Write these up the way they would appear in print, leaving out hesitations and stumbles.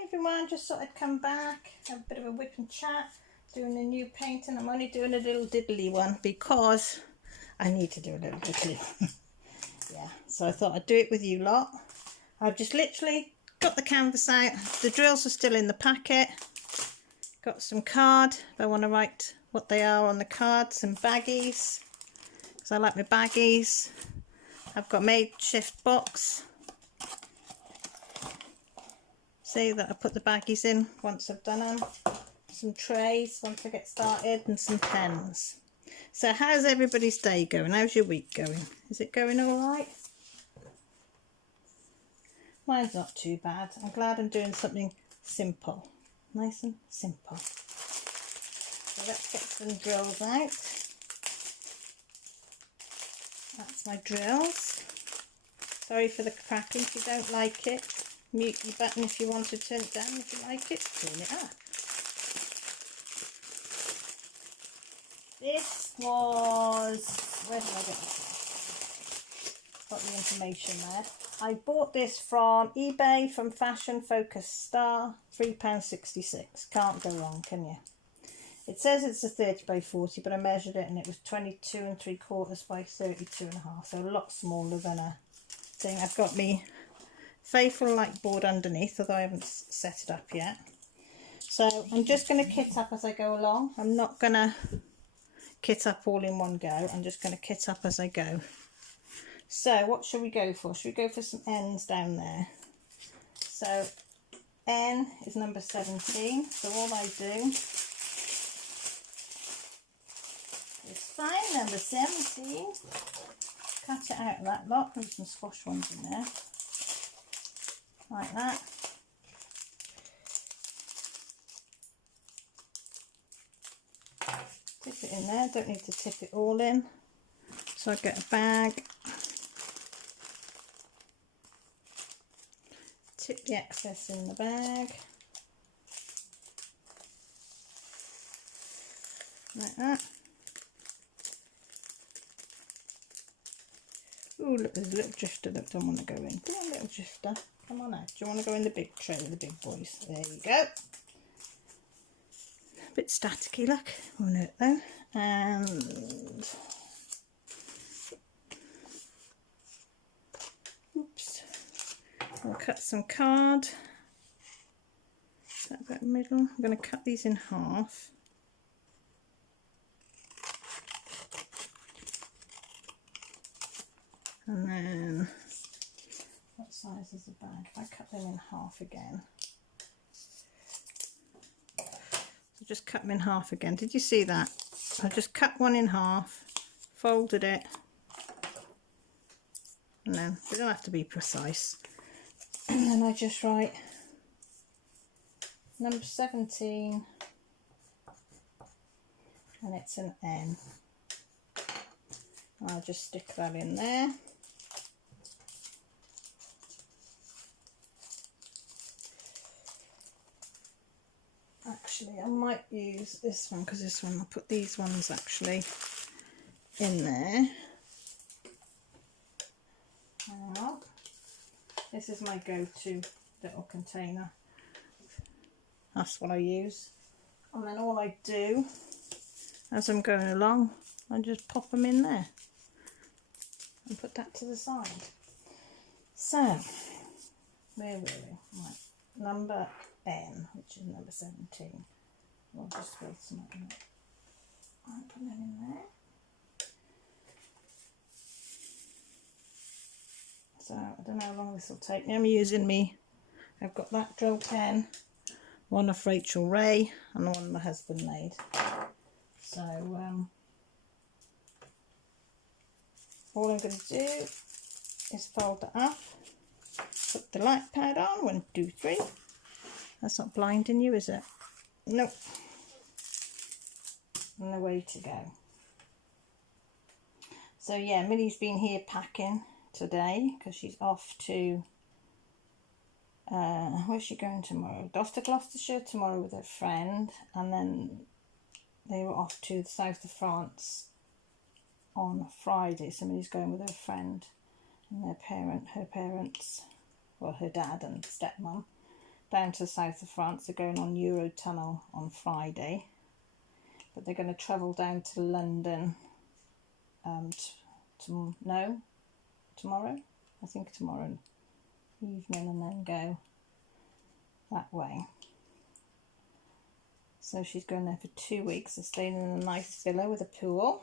Hi everyone, just thought I'd come back, have a bit of a whip and chat, doing a new painting. I'm only doing a little diddly one because I need to do a little diddly. Yeah, so I thought I'd do it with you lot. I've just literally got the canvas out, the drills are still in the packet, got some card if I want to write what they are on the card, some baggies, because I like my baggies. I've got makeshift box. See that I put the baggies in once I've done them. Some trays once I get started and some pens. So how's everybody's day going? How's your week going? Is it going all right? Mine's not too bad. I'm glad I'm doing something simple. Nice and simple. So let's get some drills out. That's my drills. Sorry for the cracking. If you don't like it, mute your button if you want to turn it down. If you like it, turn it up. This was, where did I get this? Got the information there. I bought this from eBay from Fashion Focus Star, £3.66. Can't go wrong, can you? It says it's a 30 by 40, but I measured it and it was 22 3/4 by 32.5, so a lot smaller than a thing. I've got me faithful light board underneath, although I haven't set it up yet. So I'm just going to kit up as I go along. I'm not going to kit up all in one go. I'm just going to kit up as I go. So what should we go for? Should we go for some N's down there? So N is number 17. So all I do is find number 17. Cut it out of that lot. There's some squash ones in there. Like that. Tip it in there, don't need to tip it all in. So I get a bag, tip the excess in the bag, like that. Oh look, there's a little drifter that don't want to go in. Come on little drifter, come on out. Do you want to go in the big tray with the big boys? There you go. A bit staticky, look. Won't hurt though. And oops, I'll cut some card. Is that about middle? I'm going to cut these in half. And then, what size is the bag? If I cut them in half again. So just cut them in half again. Did you see that? I just cut one in half, folded it, and then, we don't have to be precise. And then I just write number 17, and it's an N. I'll just stick that in there. Actually, I might use this one because this one, I'll put these ones actually in there. Hang on. This is my go-to little container. That's what I use. And then all I do as I'm going along, I just pop them in there and put that to the side. So, where were we? Right. Number N, which is number 17. I'll just fill some up in it. I'll put them in there. So I don't know how long this will take me. I'm using me. I've got that drill pen, one of Rachel Ray, and the one my husband made. So all I'm going to do is fold it up, put the light pad on. 1, 2, 3. That's not blinding you, is it? Nope. And away to go. So yeah, Millie's been here packing today because she's off to, where's she going tomorrow? Off to Gloucestershire tomorrow with her friend, and then they were off to the south of France on Friday. So Millie's going with her friend and her parents, well her dad and stepmom, down to the south of France. They're going on Eurotunnel on Friday, but they're going to travel down to London tomorrow, I think tomorrow evening, and then go that way. So she's going there for 2 weeks. They're staying in a nice villa with a pool,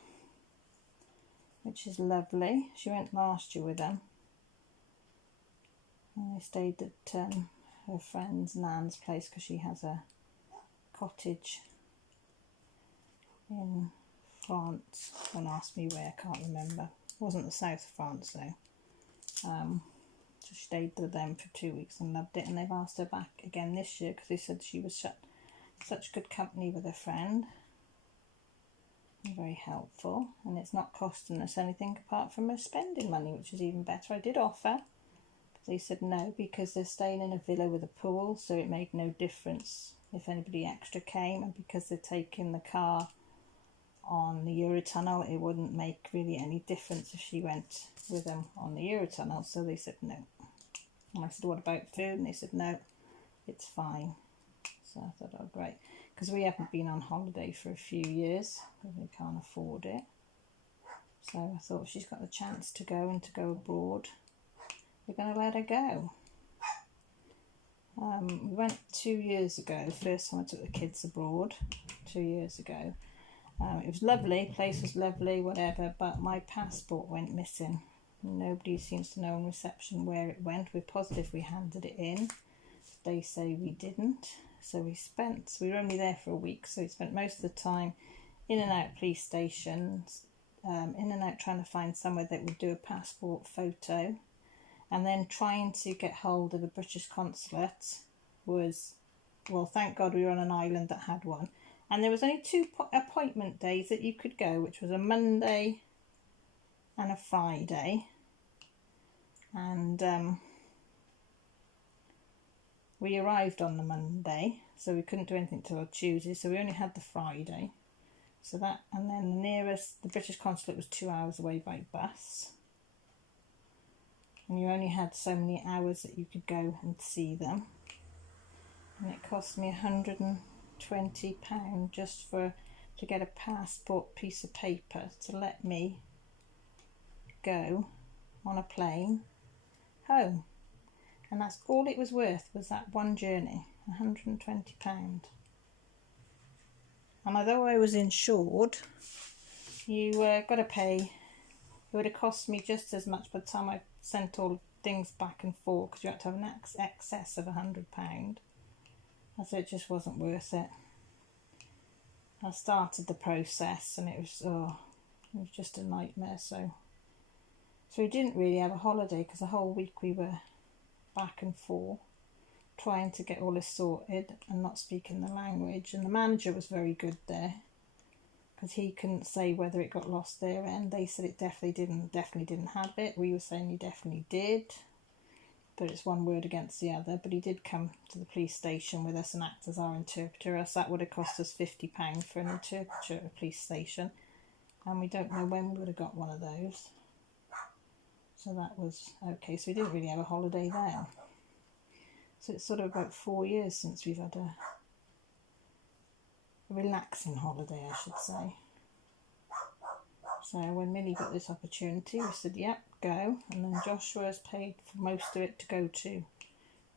which is lovely. She went last year with them, and they stayed at her friend's Nan's place, because she has a cottage in France. Don't ask me where, I can't remember. It wasn't the south of France though. So she stayed with them for 2 weeks and loved it, and they've asked her back again this year because they said she was such good company with a friend. Very helpful, and it's not costing us anything apart from her spending money, which is even better. I did offer, but they said no, because they're staying in a villa with a pool, so it made no difference if anybody extra came, and because they're taking the car on the Eurotunnel, it wouldn't make really any difference if she went with them on the Eurotunnel. So they said no. And I said, what about food? And they said no, it's fine. So I thought, oh great, because we haven't been on holiday for a few years because we can't afford it. So I thought, she's got the chance to go and to go abroad, we're going to let her go. We went 2 years ago, the first time I took the kids abroad, 2 years ago. It was lovely, place was lovely, whatever, but my passport went missing. Nobody seems to know in reception where it went. We're positive we handed it in. They say we didn't. So we were only there for a week, so we spent most of the time in and out police stations, in and out trying to find somewhere that would do a passport photo, and then trying to get hold of a British consulate was, well, thank God we were on an island that had one. And there was only 2 appointment days that you could go, which was a Monday and a Friday. And we arrived on the Monday, so we couldn't do anything till Tuesday, so we only had the Friday. So that, and then the nearest, the British consulate was 2 hours away by bus. And you only had so many hours that you could go and see them. And it cost me £120 just to get a passport piece of paper to let me go on a plane home. And that's all it was worth, was that one journey, £120. And although I was insured, you got to pay, it would have cost me just as much by the time I sent all things back and forth, because you had to have an excess of £100. So it just wasn't worth it. I started the process and it was just a nightmare. So we didn't really have a holiday, because the whole week we were back and forth trying to get all this sorted and not speaking the language. And the manager was very good there, because he couldn't say whether it got lost their end. They said it definitely didn't have it. We were saying he definitely did, but it's one word against the other. But he did come to the police station with us and act as our interpreter, else that would have cost us £50 for an interpreter at a police station, and we don't know when we would have got one of those. So that was okay. So we didn't really have a holiday there. So it's sort of about 4 years since we've had a relaxing holiday, I should say. So when Millie got this opportunity, we said, yep, go. And then Joshua has paid for most of it to go to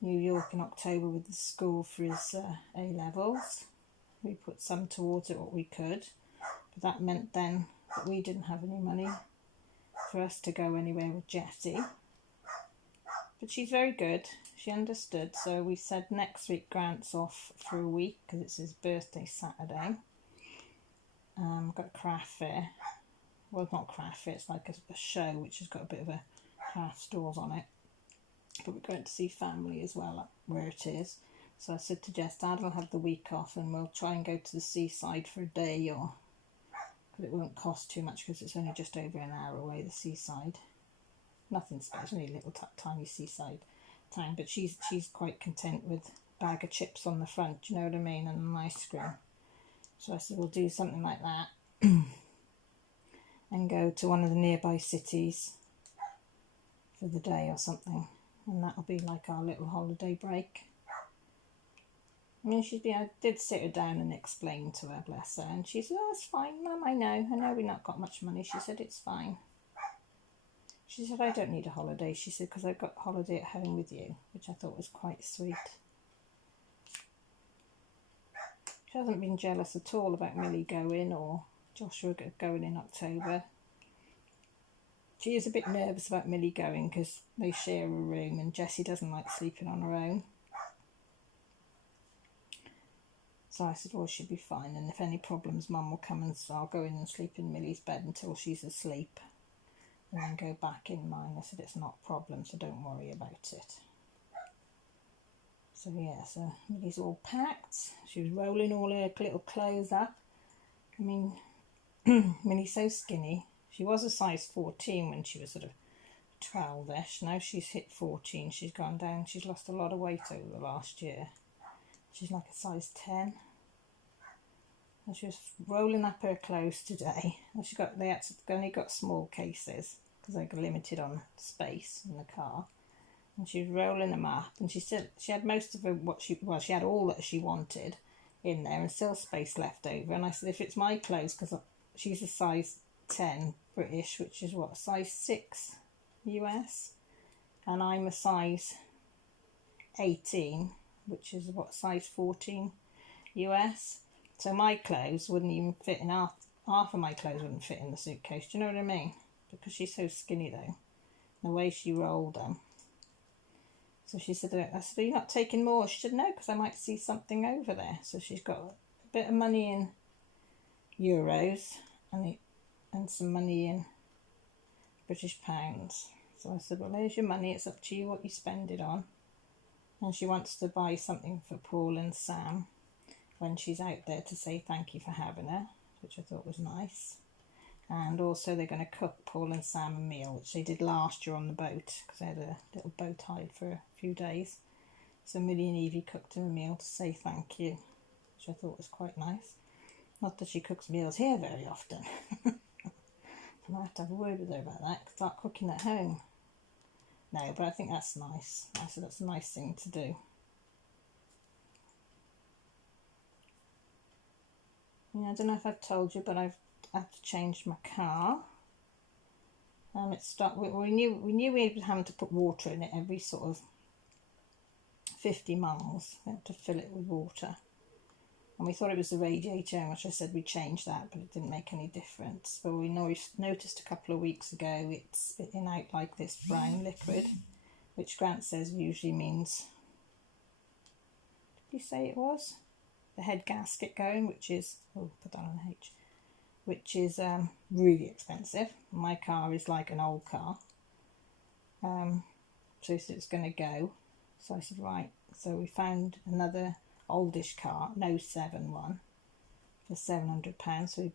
New York in October with the school for his A-levels. We put some towards it, what we could. But that meant then that we didn't have any money for us to go anywhere with Jessie. But she's very good. She understood. So we said next week Grant's off for a week because it's his birthday Saturday. Got a craft fair. Well, not craft fair, it's like a show which has got a bit of a craft stores on it. But we're going to see family as well where it is. So I said to Jess, Dad will have the week off and we'll try and go to the seaside for a day, or because it won't cost too much because it's only just over an hour away, the seaside. Nothing special, only a little tiny seaside town, but she's quite content with a bag of chips on the front, do you know what I mean, and an ice cream. So I said we'll do something like that and go to one of the nearby cities for the day or something, and that'll be like our little holiday break. I mean, I did sit her down and explain to her, bless her, and she said, "Oh, it's fine, Mum, I know we've not got much money." She said, "It's fine." She said, "I don't need a holiday," she said, "because I've got a holiday at home with you," which I thought was quite sweet. She hasn't been jealous at all about Millie going or Joshua going in October. She is a bit nervous about Millie going because they share a room and Jessie doesn't like sleeping on her own. So I said, well, she'll be fine, and if any problems, Mum will come and so I'll go in and sleep in Millie's bed until she's asleep and then go back in mine. I said, it's not a problem, so don't worry about it. So yeah, so Millie's all packed. She was rolling all her little clothes up. I mean, Millie's so skinny. She was a size 14 when she was sort of 12ish. Now she's hit 14. She's gone down. She's lost a lot of weight over the last year. She's like a size 10. And she was rolling up her clothes today. And they only got small cases because they got limited on space in the car. And she was rolling them up, and she said she had most of her she had all that she wanted in there and still space left over. And I said, if it's my clothes, because she's a size 10 British, which is what, size 6 US, and I'm a size 18, which is what, size 14 US. So my clothes wouldn't even fit in half of my clothes wouldn't fit in the suitcase. Do you know what I mean? Because she's so skinny though, the way she rolled them. So she said, I said, are you not taking more? She said, no, because I might see something over there. So she's got a bit of money in euros and some money in British pounds. So I said, well, there's your money. It's up to you what you spend it on. And she wants to buy something for Paul and Sam when she's out there to say thank you for having her, which I thought was nice. And also they're going to cook Paul and Sam a meal, which they did last year on the boat, because they had a little boat hide for a few days. So Millie and Evie cooked him a meal to say thank you, which I thought was quite nice. Not that she cooks meals here very often. I might have to have a word with her about that, start cooking at home. No, but I think that's nice. I said that's a nice thing to do. Yeah, I don't know if I've told you, but I've had to change my car. We knew we were having to put water in it every sort of 50 miles. We had to fill it with water, and we thought it was the radiator, which I said we changed that, but it didn't make any difference. But we noticed a couple of weeks ago it's spitting out like this brown liquid, which Grant says usually means, did you say it was the head gasket going, which is, oh, put that on the H, which is really expensive. My car is like an old car. So it's going to go. So I said, right. So we found another oldish car, an 07 one, for £700. So we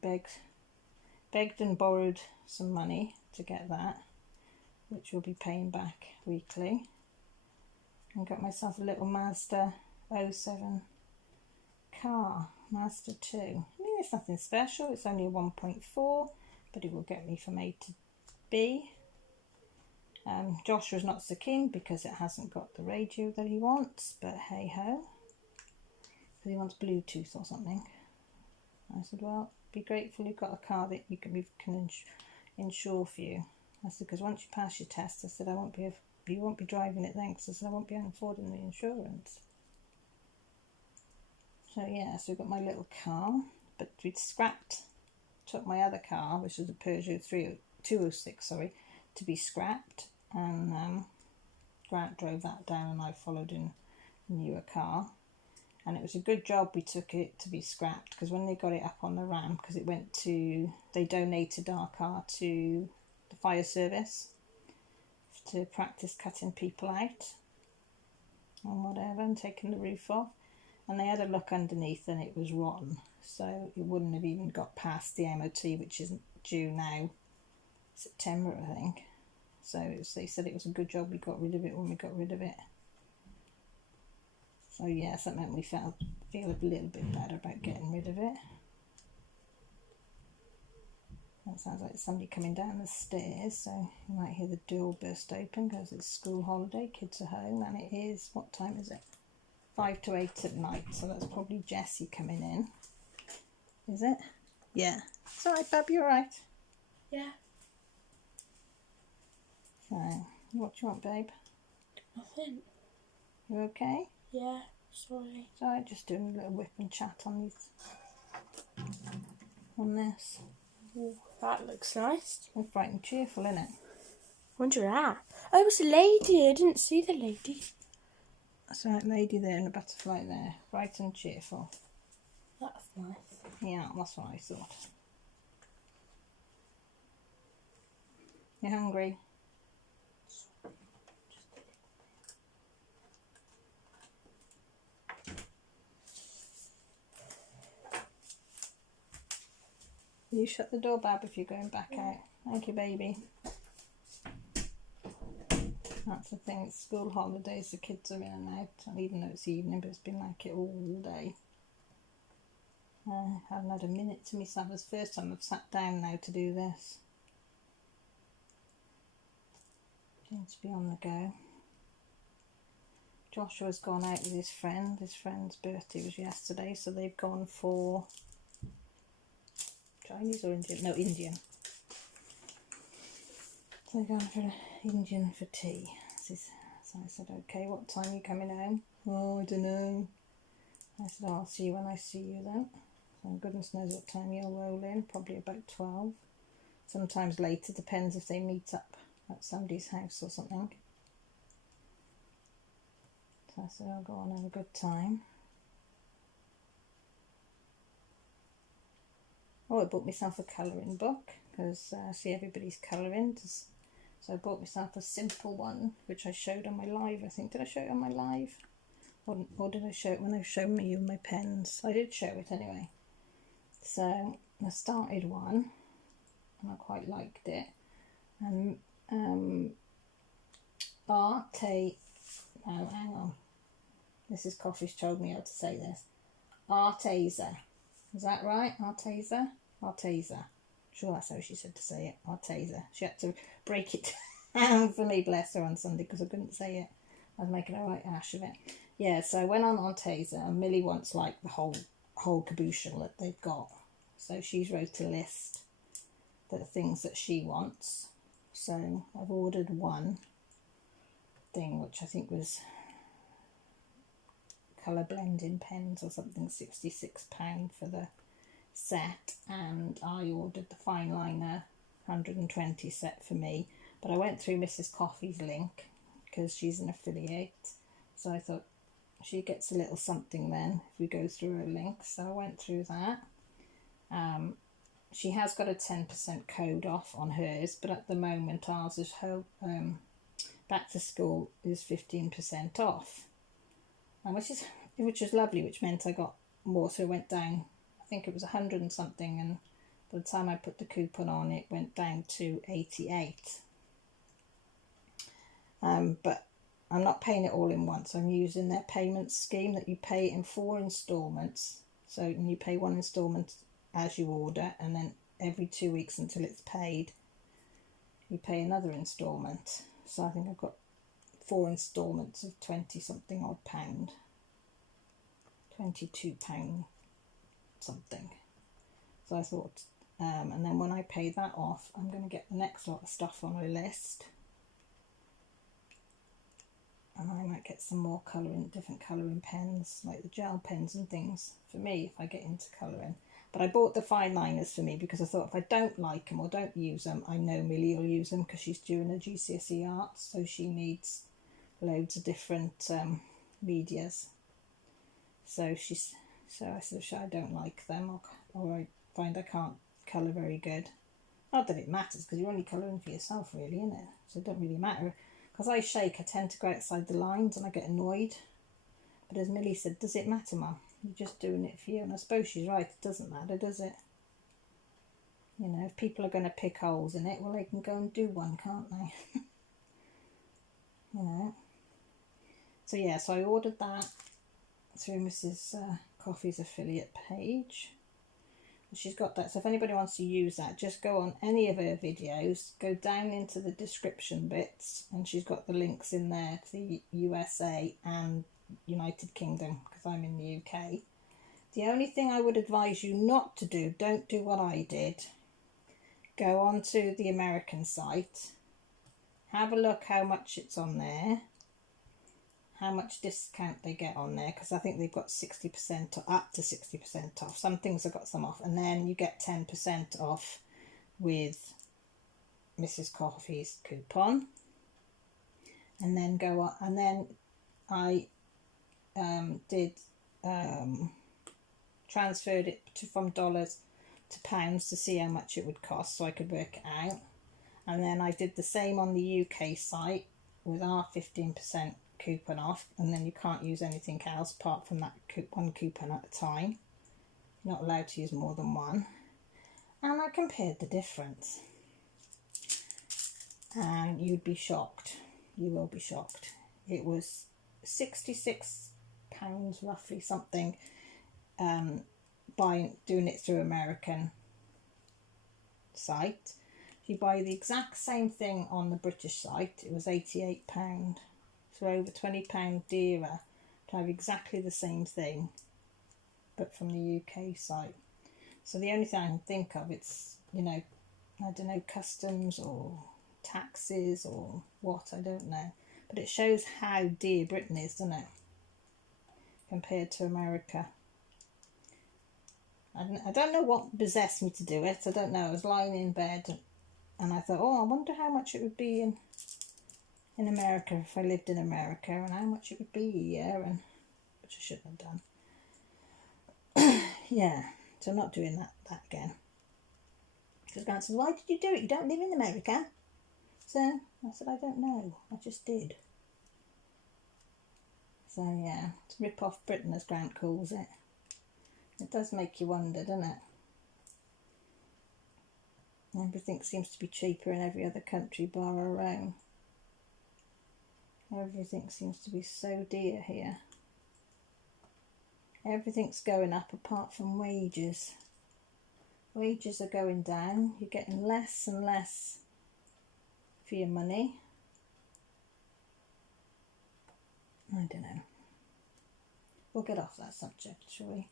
begged and borrowed some money to get that, which we'll be paying back weekly. And got myself a little Mazda 07 car, Mazda 2. I mean, it's nothing special, it's only a 1.4, but it will get me from A to B. Joshua's not so keen because it hasn't got the radio that he wants, but hey ho, because he wants Bluetooth or something. I said, well, be grateful you've got a car that we can insure for you. I said, because once you pass your test, I said, you won't be driving it then, because I said I won't be affording the insurance. So yeah, so we've got my little car, but we'd took my other car, which is a Peugeot 206, to be scrapped, and Grant drove that down and I followed in a newer car. And it was a good job we took it to be scrapped, because when they got it up on the ramp, because they donated our car to the fire service to practice cutting people out and whatever, and taking the roof off. And they had a look underneath and it was rotten, so it wouldn't have even got past the MOT, which isn't due now, September I think. So they said it was a good job we got rid of it when we got rid of it. So yes, that meant we feel a little bit better about getting rid of it. That sounds like somebody coming down the stairs, so you might hear the door burst open because it's school holiday, kids are home, and it is, what time is it? 5 to 8 at night, so that's probably Jessie coming in. Is it? Yeah. It's alright, Bab, you alright? Yeah. So, what do you want, babe? Nothing. You okay? Yeah, sorry. It's alright, just doing a little whip and chat on these. On this. Ooh, that looks nice. It's bright and cheerful, isn't it? Wonder that. Oh, it was a lady. I didn't see the lady. That's right, lady there and a butterfly there. Bright and cheerful. That's nice. Yeah, that's what I thought. You hungry? You shut the door, Bab, if you're going back out. Thank you, baby. That's the thing, it's school holidays, the kids are in and out, and even though it's evening, but it's been like it all day. I haven't had a minute to myself. It's the first time I've sat down now to do this. Seems to be on the go. Joshua's gone out with his friend. His friend's birthday was yesterday, so they've gone for Chinese or Indian? No, Indian. So they're going for Indian for tea. So I said, okay, what time are you coming home? Oh, I don't know. I said, I'll see you when I see you then. So goodness knows what time you'll roll in, probably about 12. Sometimes later, depends if they meet up at somebody's house or something. So I said, I'll go on and have a good time. Oh, I bought myself a colouring book because I see everybody's colouring. So I bought myself a simple one, which I showed on my live, I think. Did I show it on my live? Or did I show it when I showed you my pens? I did show it anyway. So I started one, and I quite liked it. And Arte, no, hang on. Mrs. Coffey's told me how to say this. Arteza. Is that right? Arteza? Arteza. Sure, that's how she said to say it. Arteza. She had to break it down for me, bless her, on Sunday because I couldn't say it. I was making a right ash of it. Yeah, so I went on Arteza, and Millie wants like the whole caboodle that they've got. So she's wrote a list of the things that she wants. So I've ordered one thing, which I think was colour blending pens or something, £66 for the set, and I ordered the fine liner 120 set for me, but I went through Mrs. Coffey's link because she's an affiliate, so I thought she gets a little something then if we go through her link, so I went through that. She has got a 10% code off on hers, but at the moment ours is back to school is 15% off, and which is lovely, which meant I got more, so it went down, I think it was 100 and something, and by the time I put the coupon on it went down to 88. But I'm not paying it all in once. I'm using their payment scheme that you pay in 4 instalments. So you pay one instalment as you order, and then every 2 weeks until it's paid you pay another instalment. So I think I've got 4 instalments of 20 something odd pound, £22 something. So I thought, and then when I pay that off, I'm going to get the next lot of stuff on my list, and I might get some more different colouring pens, like the gel pens and things for me if I get into colouring. But I bought the fine liners for me because I thought if I don't like them or don't use them, I know Millie will use them because she's doing her GCSE arts, so she needs loads of different medias. So I said, if I don't like them or I find I can't colour very good. Not that it matters, because you're only colouring for yourself really, isn't it? So it don't really matter. Because I shake, I tend to go outside the lines and I get annoyed. But as Millie said, does it matter, Mum? You're just doing it for you. And I suppose she's right, it doesn't matter, does it? You know, if people are going to pick holes in it, well, they can go and do one, can't they? You know. So yeah, so I ordered that through Mrs. Coffey's affiliate page. She's got that, so if anybody wants to use that, just go on any of her videos, go down into the description bits, and she's got the links in there to the USA and United Kingdom because I'm in the UK. The only thing I would advise you not to do, don't do what I did. Go on to the American site, have a look how much it's on there, how much discount they get on there, because I think they've got 60% or up to 60% off. Some things have got some off, and then you get 10% off with Mrs. Coffee's coupon. And then go on, and then I transferred it from dollars to pounds to see how much it would cost so I could work it out. And then I did the same on the UK site with our 15% coupon off, and then you can't use anything else apart from that one coupon at a time. You're not allowed to use more than one. And I compared the difference, and you'd be shocked. You will be shocked. It was £66 roughly something, doing it through American site. If you buy the exact same thing on the British site, it was £88. So over £20 dearer to have exactly the same thing, but from the UK site. So the only thing I can think of, it's, you know, I don't know, customs or taxes or what, I don't know. But it shows how dear Britain is, doesn't it, compared to America. I don't know what possessed me to do it. I don't know. I was lying in bed and I thought, oh, I wonder how much it would be in America if I lived in America, and how much it would be here, and which I shouldn't have done. Yeah, so I'm not doing that again. Because Grant said, why did you do it? You don't live in America. So I said, I don't know. I just did. So yeah, to rip off Britain, as Grant calls it. It does make you wonder, doesn't it? Everything seems to be cheaper in every other country bar our own. Everything seems to be so dear here. Everything's going up apart from wages. Wages are going down. You're getting less and less for your money. I don't know. We'll get off that subject, shall we?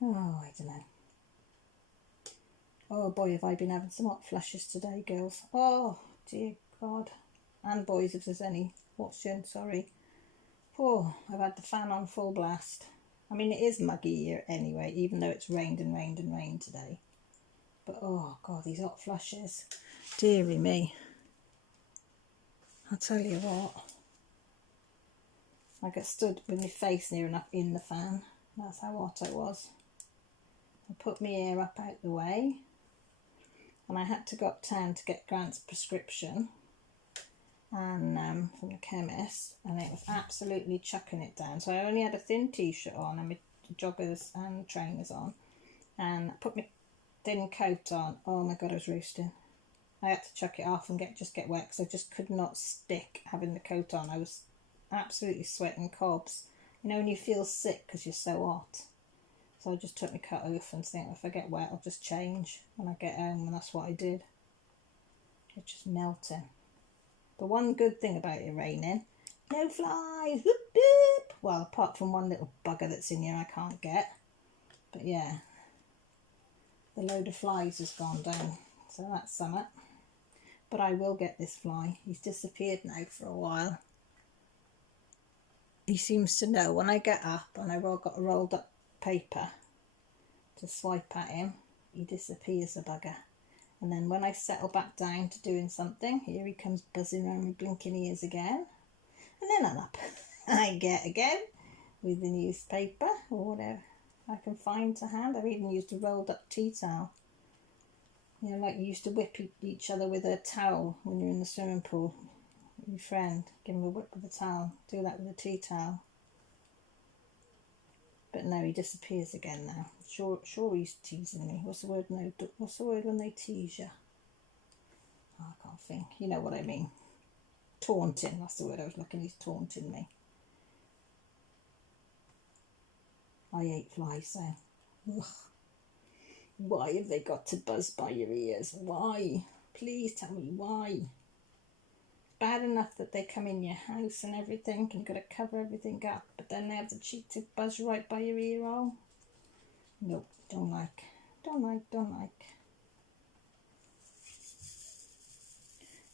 Oh, I don't know. Oh boy, have I been having some hot flushes today, girls. Oh, dear God. And boys, if there's any watching, sorry. Oh, I've had the fan on full blast. I mean, it is muggy here anyway, even though it's rained and rained and rained today. But oh God, these hot flushes. Deary me. I'll tell you what. I got stood with my face near enough in the fan. That's how hot I was. I put my ear up out the way. And I had to go uptown to get Grant's prescription. And from the chemist, and it was absolutely chucking it down. So I only had a thin t-shirt on and my joggers and trainers on, and I put my thin coat on. Oh my God, I was roasting. I had to chuck it off and just get wet because I just could not stick having the coat on. I was absolutely sweating cobs. You know when you feel sick because you're so hot. So I just took my coat off and think, if I get wet I'll just change when I get home, and that's what I did. It's just melting. The one good thing about it raining, no flies, whoop, whoop. Well, apart from one little bugger that's in here I can't get. But yeah, the load of flies has gone down, so that's something. But I will get this fly. He's disappeared now for a while. He seems to know when I get up and I've got a rolled up paper to swipe at him, he disappears, the bugger. And then when I settle back down to doing something, here he comes buzzing around with blinking ears again. And then I'm up. I get again with the newspaper or whatever I can find to hand. I've even used a rolled up tea towel. You know, like you used to whip each other with a towel when you're in the swimming pool. Your friend, give him a whip with a towel. Do that with a tea towel. But no, he disappears again now. Sure he's teasing me. What's the word? No, what's the word when they tease you? Oh, I can't think. You know what I mean. Taunting, that's the word I was looking. He's taunting me. I hate flies, so. Ugh. Why have they got to buzz by your ears? Why? Please tell me why. bad enough that they come in your house and everything, and you've got to cover everything up, but then they have the cheek to buzz right by your ear hole. Nope, don't like.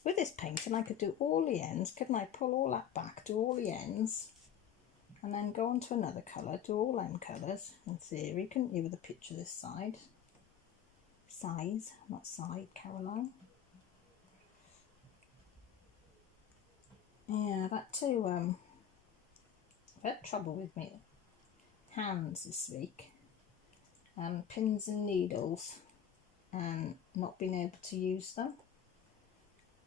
With this painting, I could do all the ends, couldn't I? Pull all that back, do all the ends, and then go on to another colour, do all them colours, in theory, couldn't you, with a picture this side? Size, not side, Caroline. Yeah, that too, I've had trouble with me hands this week. Pins and needles, and not being able to use them.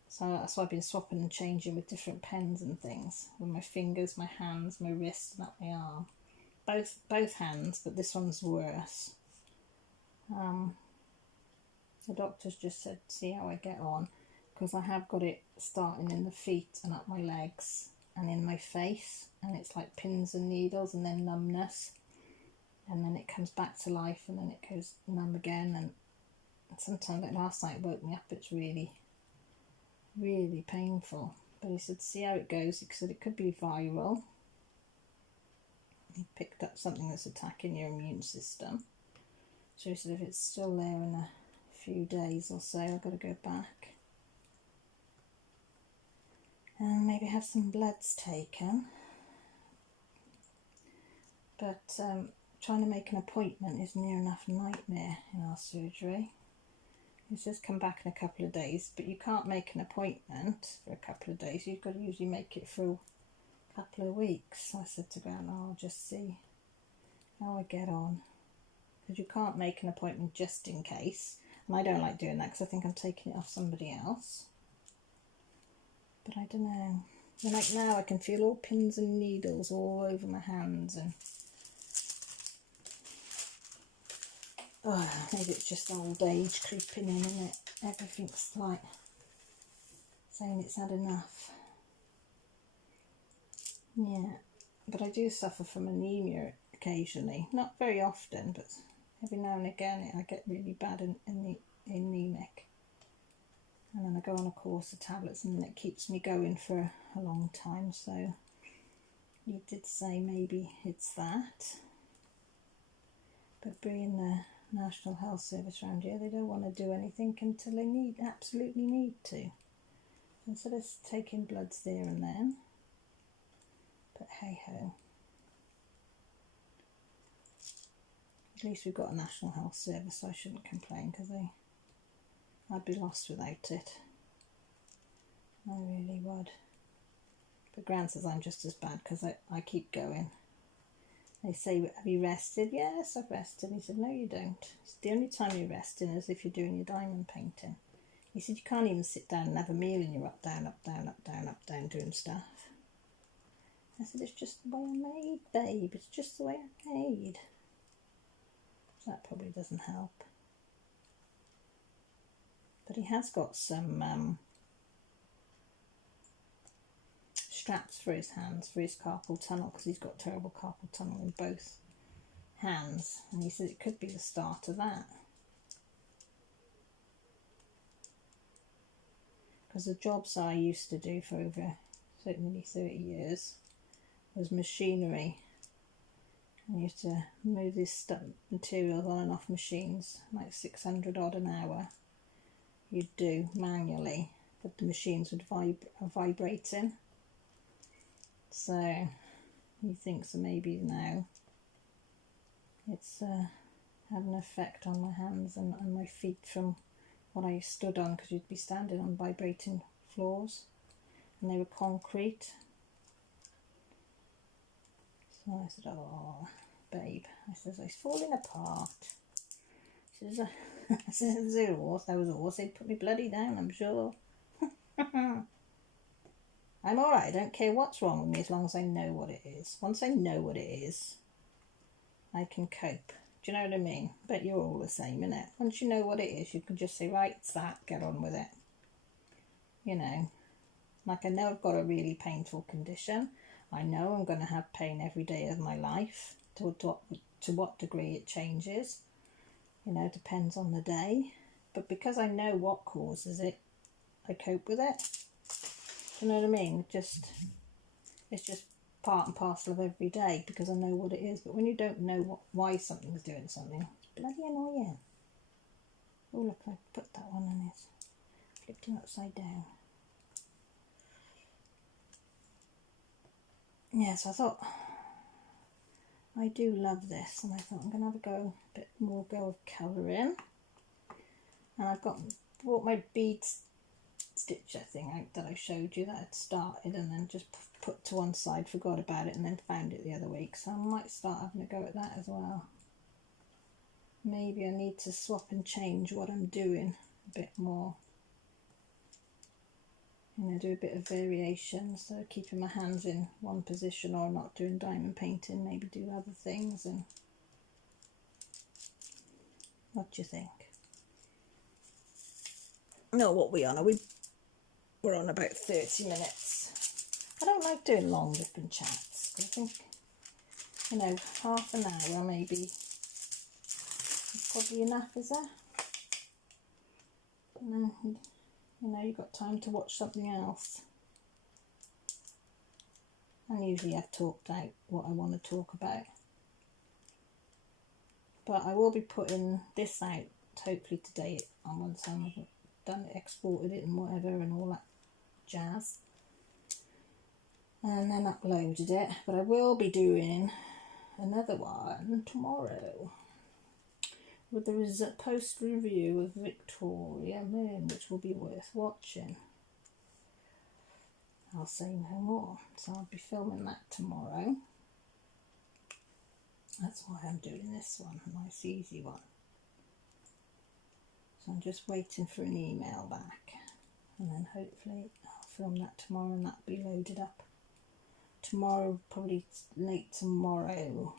So that's why I've been swapping and changing with different pens and things. With my fingers, my hands, my wrist, and up my arm. Both hands, but this one's worse. The doctor's just said, see how I get on, because I have got it starting in the feet and up my legs and in my face, and it's like pins and needles and then numbness, and then it comes back to life and then it goes numb again, and sometimes, like last night, it woke me up. It's really painful. But he said, see how it goes. He said it could be viral. He picked up something that's attacking your immune system. So he said if it's still there in a few days or so, I've got to go back and maybe have some bloods taken. But trying to make an appointment is near enough a nightmare in our surgery. He says come back in a couple of days, but you can't make an appointment for a couple of days. You've got to usually make it for a couple of weeks. I said to Grant, I'll just see how I get on, because you can't make an appointment just in case. And I don't like doing that because I think I'm taking it off somebody else. But I don't know. And like now I can feel all pins and needles all over my hands, and oh, maybe it's just old age creeping in, isn't it? Everything's like saying it's had enough. Yeah, but I do suffer from anemia occasionally. Not very often, but every now and again I get really bad anemic. And then I go on a course of tablets, and then it keeps me going for a long time. So you did say maybe it's that. But being the National Health Service around here, they don't want to do anything until they absolutely need to. Instead of taking bloods there and then. But hey ho. At least we've got a National Health Service, so I shouldn't complain, because I'd be lost without it. I really would. But Grant says I'm just as bad because I keep going. They say, have you rested? Yes, I've rested. He said, no, you don't. It's the only time you're resting is if you're doing your diamond painting. He said, you can't even sit down and have a meal and you're up, down, up, down, up, down, up, down doing stuff. I said, it's just the way I'm made, babe. It's just the way I'm made. So that probably doesn't help. But he has got some straps for his hands, for his carpal tunnel, because he's got terrible carpal tunnel in both hands. And he says it could be the start of that. Because the jobs I used to do for over nearly 30 years was machinery. I used to move this materials on and off machines, like 600 odd an hour. You'd do manually, but the machines would vibrating. So he thinks that maybe now it's had an effect on my hands and my feet from what I stood on, because you'd be standing on vibrating floors and they were concrete. So I said, oh babe, I says, it's falling apart. She says, I said, if there was a horse, they'd put me bloody down, I'm sure. I'm alright, I don't care what's wrong with me as long as I know what it is. Once I know what it is, I can cope. Do you know what I mean? But you're all the same, innit? Once you know what it is, you can just say, right, it's that, get on with it. You know, like I know I've got a really painful condition. I know I'm going to have pain every day of my life. To what degree it changes, you know, depends on the day. But because I know what causes it, I cope with it. Do you know what I mean? It's just part and parcel of every day because I know what it is. But when you don't know why something's doing something, it's bloody annoying. Oh look, I put that one in it. Flipped him upside down. Yes, I thought I do love this, and I thought I'm going to have a bit more go of colouring. And I've brought my bead stitcher thing out that I showed you that I'd started and then just put to one side, forgot about it, and then found it the other week. So I might start having a go at that as well. Maybe I need to swap and change what I'm doing a bit more. You know, do a bit of variation, so keeping my hands in one position or not doing diamond painting, maybe do other things. And what do you think? No, what we on? We're on about 30 minutes. I don't like doing long Wip and Chats. I think, you know, half an hour maybe is probably enough, is there? No, you know, you've got time to watch something else. And usually I've talked out what I want to talk about. But I will be putting this out hopefully today on once I've done it, exported it and whatever and all that jazz. And then uploaded it. But I will be doing another one tomorrow with the post review of Victoria Moon, which will be worth watching. I'll say no more. So I'll be filming that tomorrow. That's why I'm doing this one, a nice easy one. So I'm just waiting for an email back, and then hopefully I'll film that tomorrow and that'll be loaded up. Tomorrow, probably late tomorrow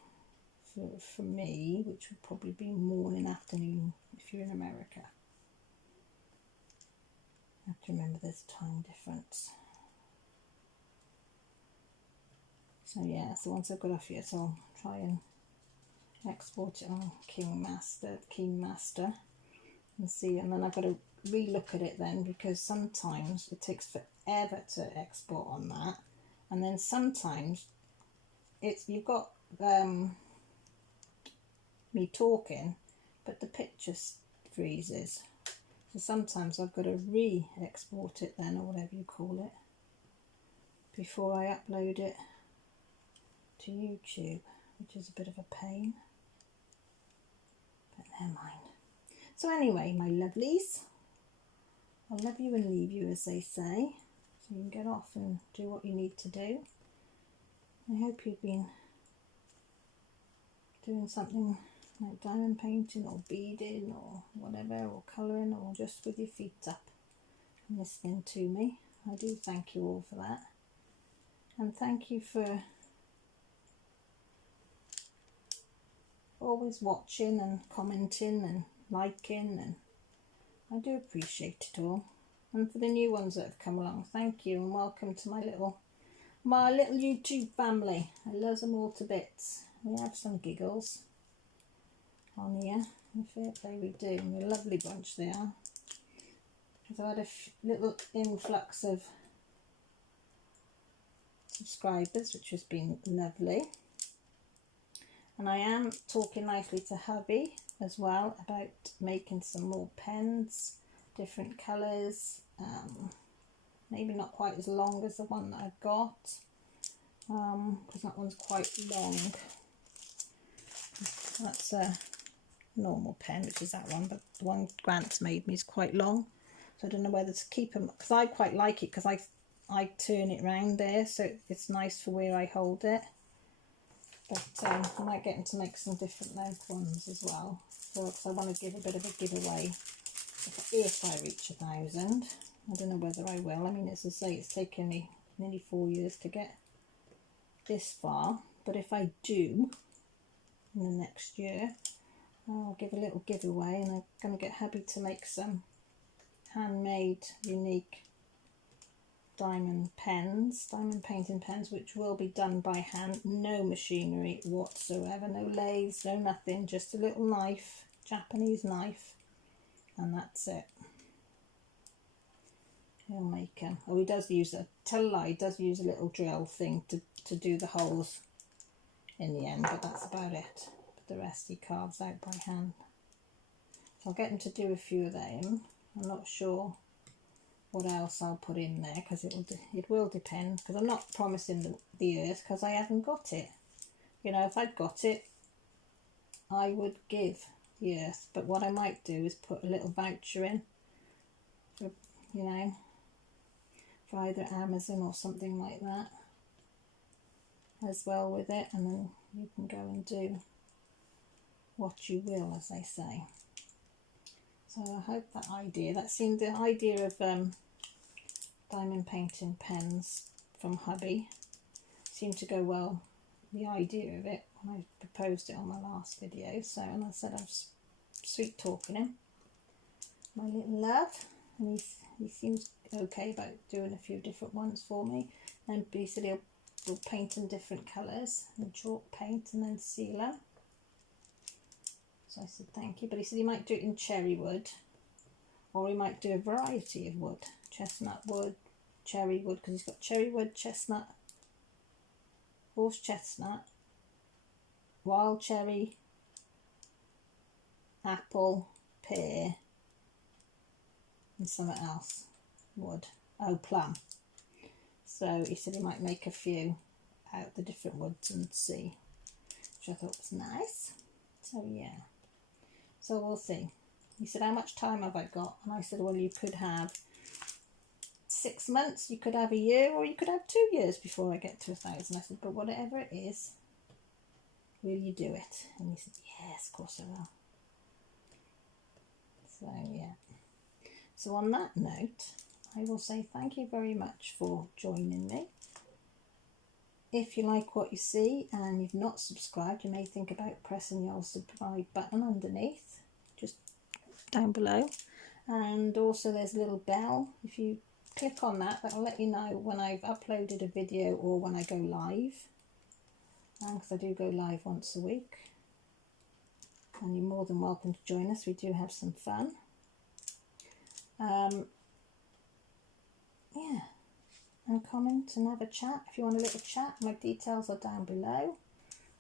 for me, which would probably be morning, afternoon if you're in America. I have to remember there's a time difference. So yeah, so once I've got off here, so I'll try and export it on Keen Master and see, and then I've got to re-look at it then, because sometimes it takes forever to export on that, and then sometimes you've got me talking but the picture freezes, so sometimes I've got to re-export it then, or whatever you call it, before I upload it to YouTube, which is a bit of a pain, but never mind. So anyway, my lovelies, I'll love you and leave you, as they say, so you can get off and do what you need to do. I hope you've been doing something like diamond painting or beading or whatever, or colouring, or just with your feet up and listening to me. I do thank you all for that, and thank you for always watching and commenting and liking, and I do appreciate it all. And for the new ones that have come along, thank you and welcome to my little YouTube family. I love them all to bits. We have some giggles on here, and fair play we do, and we're a lovely bunch they are. I've had a little influx of subscribers, which has been lovely. And I am talking nicely to hubby as well about making some more pens, different colours, maybe not quite as long as the one that I've got, because that one's quite long. That's a normal pen, which is that one, but the one Grant's made me is quite long, so I don't know whether to keep them, because I quite like it, because I turn it round there, so it's nice for where I hold it. But I might get him to make some different length ones as well, so because I want to give a bit of a giveaway if I reach 1,000. I don't know whether I will. I mean, as I say, it's taken me nearly 4 years to get this far, but if I do in the next year, I'll give a little giveaway, and I'm going to get hubby to make some handmade unique diamond painting pens, which will be done by hand, no machinery whatsoever, no lathes, no nothing, just a little knife, Japanese knife, and that's it. he'll make them. Oh, he does use tell a lie, he does use a little drill thing to do the holes in the end, but that's about it. But the rest he carves out by hand. So I'll get him to do a few of them. I'm not sure what else I'll put in there, because it will depend, because I'm not promising the earth because I haven't got it. You know, if I'd got it, I would give the earth, but what I might do is put a little voucher in for, you know, for either Amazon or something like that as well with it, and then you can go and do what you will, as they say. So I hope that seemed the idea of diamond painting pens from hubby seemed to go well, the idea of it, when I proposed it on my last video. So, and I said I was sweet talking him, my little love, and he seems okay about doing a few different ones for me. And he said he'll paint in different colours and chalk paint and then sealer. So I said thank you, but he said he might do it in cherry wood, or he might do a variety of wood, chestnut wood, cherry wood, because he's got cherry wood, chestnut, horse chestnut, wild cherry, apple, pear, and something else wood. Oh, plum. So he said he might make a few out the different woods and see, which I thought was nice. So yeah, so we'll see. He said, how much time have I got? And I said, well, you could have 6 months, you could have a year, or you could have 2 years before I get to 1,000. I said, but whatever it is, will you do it? And he said, yes, of course I will. So yeah, so on that note, I will say thank you very much for joining me. If you like what you see and you've not subscribed, you may think about pressing the old subscribe button underneath, just down below. And also there's a little bell. If you click on that, that'll let you know when I've uploaded a video or when I go live. Because I do go live once a week. And you're more than welcome to join us. We do have some fun. Yeah. And comment and have a chat. If you want a little chat, my details are down below.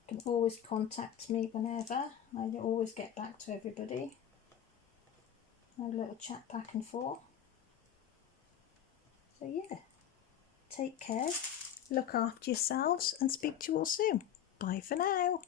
You can always contact me whenever. I always get back to everybody. Have a little chat back and forth. So yeah, take care, look after yourselves, and speak to you all soon. Bye for now.